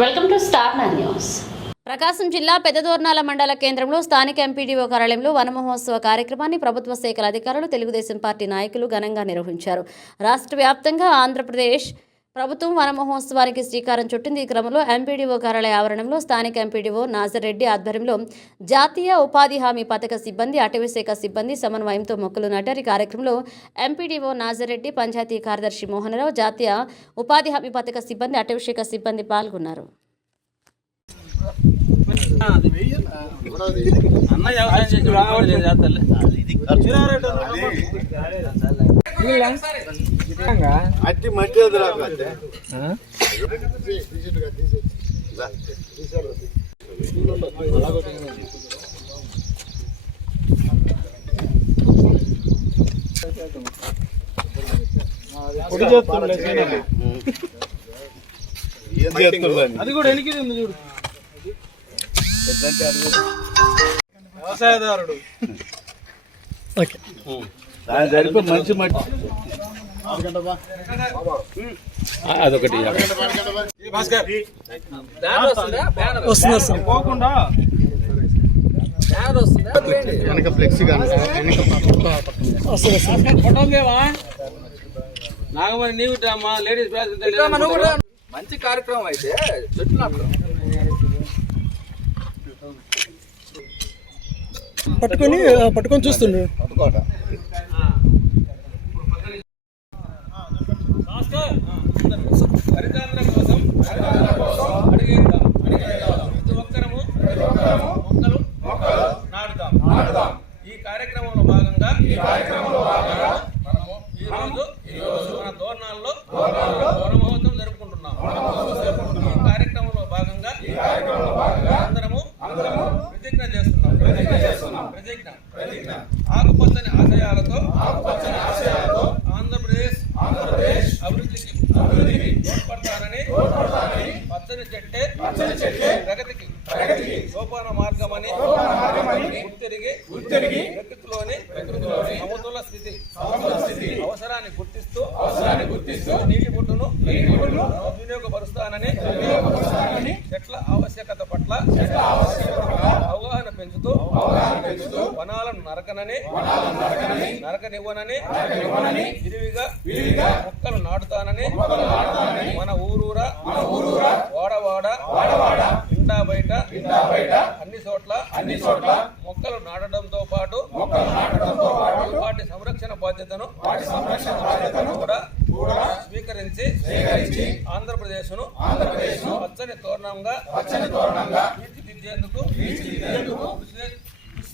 Welcome to star news. Prakasam జిల్లా పెద్దదోర్నాల మండల కేంద్రంలో స్థానిక ఎంపీడీఓ కార్యాలయంలో వనమహోత్సవ కార్యక్రమాన్ని ప్రభుత్వ శాఖల అధికారులు తెలుగుదేశం పార్టీ నాయకులు ఘనంగా నిర్వహించారు. రాష్ట్ర వ్యాప్తంగా ఆంధ్రప్రదేశ్ ప్రభుత్వం వన మహోత్సవానికి శ్రీకారం చుట్టింది. ఈ క్రమంలో ఎంపీడీఓ కార్యాలయ ఆవరణంలో స్థానిక ఎంపీడీఓ నాజర్ రెడ్డి ఆధ్వర్యంలో జాతీయ ఉపాధి హామీ పథక సిబ్బంది అటవీ శాఖ సిబ్బంది సమన్వయంతో మొక్కలు నాటారు. ఈ కార్యక్రమంలో ఎంపీడీఓ నాజర్ రెడ్డి పంచాయతీ కార్యదర్శి మోహనరావు జాతీయ ఉపాధి హామీ పథక సిబ్బంది అటవీ శాఖ సిబ్బంది పాల్గొన్నారు. అన్న వ్యవసాయం చేసి రావట్లేదు చేస్తాలే అట్టి మట్టి అది కూడా వెనక్కి చూడు. వ్యవసాయదారుడు. దాని జరిపి మంచి మట్టి. అదొకటి. వస్తుంది వస్తుంది పోకుండా వెనక ఫ్లెక్సీ కానీ నాగమణి నీవు అమ్మా లేడీస్ మంచి కార్యక్రమం అయితే చెట్లు నాటడం పట్టుకొని పట్టుకొని చూస్తుండ్రు మొక్కలు నాటుదాం. ఈ కార్యక్రమంలో భాగంగా మనము ఈ రోజు మన దోర్నాల్లో వనమహోత్సవం జరుపుకుంటున్నాం. ఈ కార్యక్రమంలో భాగంగా అందరము ప్రతిజ్ఞ చేస్తున్నాం. ప్రతిజ్ఞ ఆకుపచ్చని ఆశయాలతో ఆంధ్రప్రదేశ్ అభివృద్ధికి తోడ్పడతానని పచ్చని చెట్టే ప్రగతికి సోపాన మార్గమని గుర్తిరిగి ప్రకృతిలోని సమతుల స్థితి. అవసరాన్ని గుర్తిస్తూ అవసరాన్ని గుర్తిస్తూ నీటి బొట్టును వినియోగపరుస్తానని చెట్ల ఆవశ్యకత పట్ల అవగాహన పెంచుతూ వనాలను నరకనని నరకనివ్వనని విరివిగా మొక్కలు నాటుతానని మన ఊరూరా వాడవాడ అన్ని చోట్ల అన్ని చోట్ల మొక్కలు నాటడంతో పాటు మొక్కలు నాటడంతో పాటు వాటి సంరక్షణ బాధ్యతను వాటి సంరక్షణ బాధ్యతను కూడా స్వీకరించి స్వీకరించి ఆంధ్రప్రదేశ్ను ఆంధ్రప్రదేశ్ పచ్చని తోరణంగా పచ్చని తోరణంగా తీర్చిదిద్దేందుకు తీర్చిదిద్దేందుకు